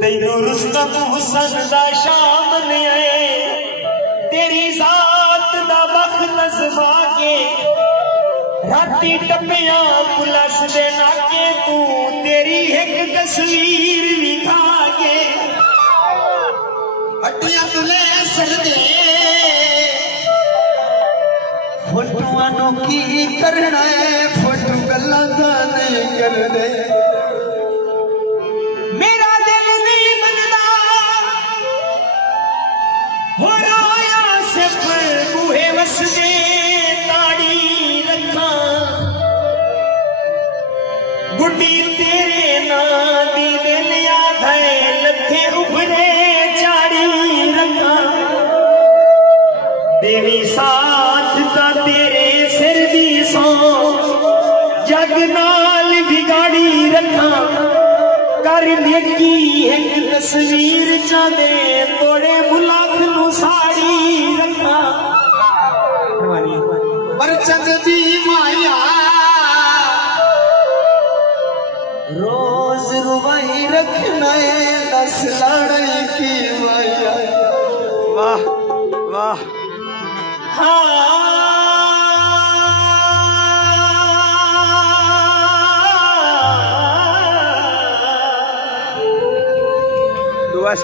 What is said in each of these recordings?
तेनू रुस्तम हुसन दा शाम ने तेरी जात दा वक्त नज़मा के राती टपिया पुलिस दे नाके तू तेरी एक तस्वीर विखा के हड्डियां तुले सरदे फोटुआ नु की करना है फोटू गल्लां दा नहीं कर दे मेरा दिल नहीं मनदा हो रोया सिर्फ बूहे वसदे ताड़ी रखा गुड्डी तेरे ना दी दिल याद है लथे उभरे चाड़ी रखा देवी साथ का तेरे सिर दी सो जग नाल बिगाड़ी रखा कर नेकी एक तस्वीर चादे तोड़े मुलाक नु साड़ी रखा बरचंद दी माया रोज रुवाई रखना है दस लड़ाई की माया वाह वाह दुआ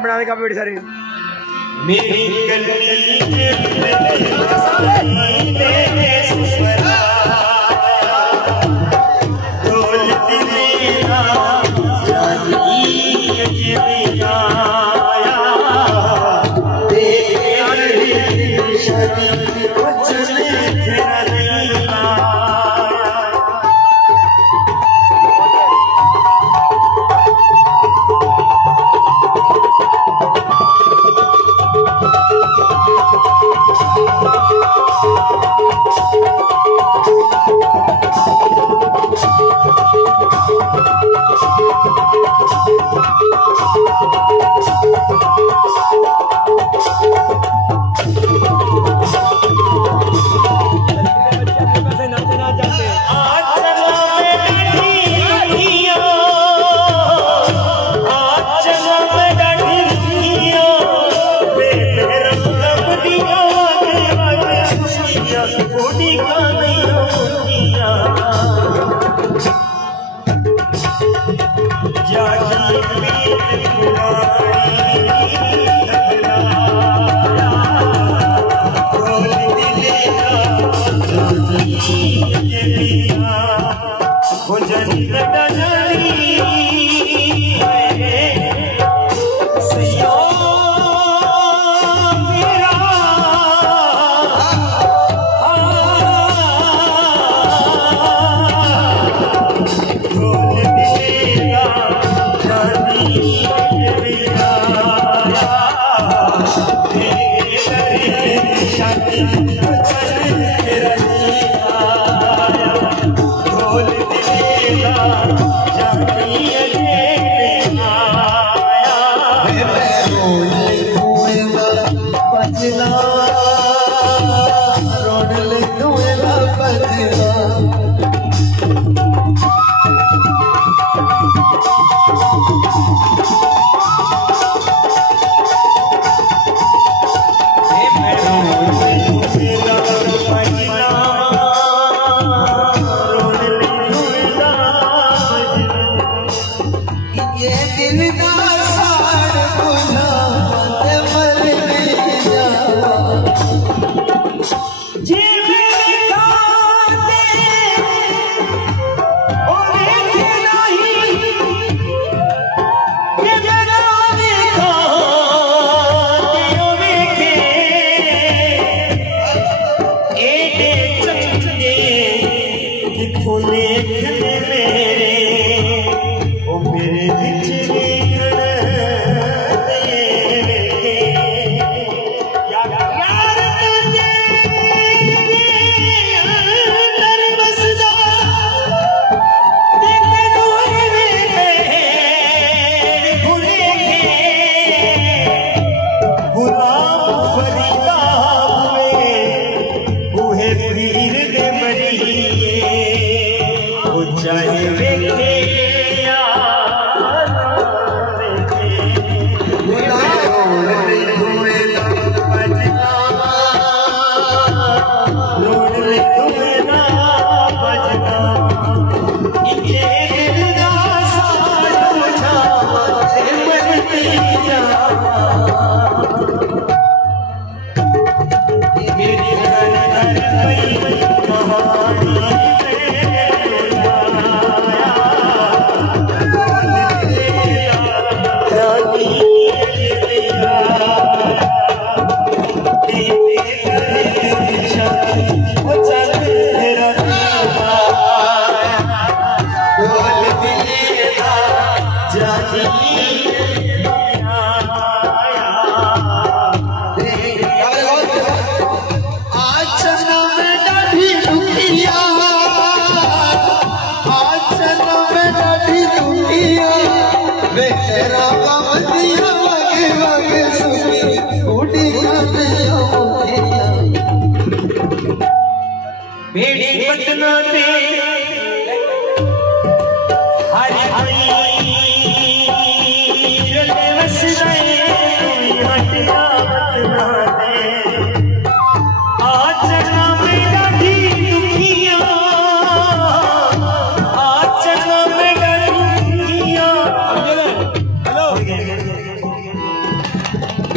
बनाने का बड़ी सारी मेरी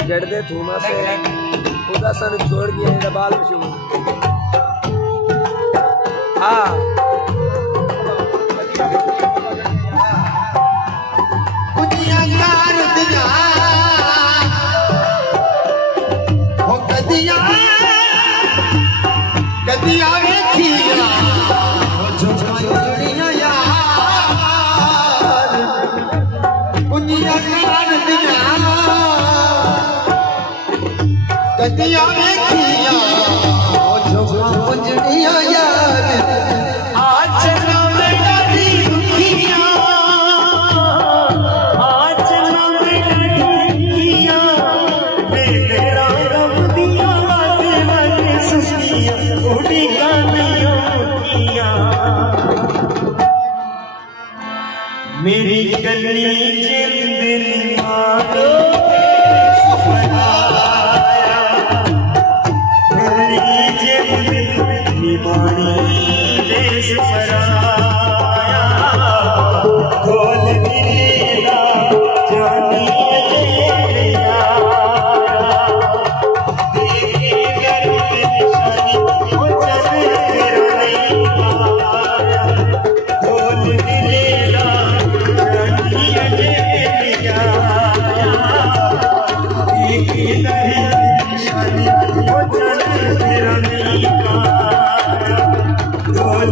जड़दे थूमा से खुदा सन छोड़ दिया बाल में शुरू हाँ कदिया देखिया झोंका पुजड़िया यार आज ना मैं डरी दुखिया आज ना मैं डरिया मेरा गम दिया मन सुखिया उड़ी गानिया मेरी गली जिंदली मारो निमाणी देश पराया ढोल दिलेला जानी अजेया देखे गर्व निशानी वो चल तेरा नहीं पाया ढोल दिलेला जानी अजेया देखे गर्व निशानी वो चल तेरा नहीं पाया ढोल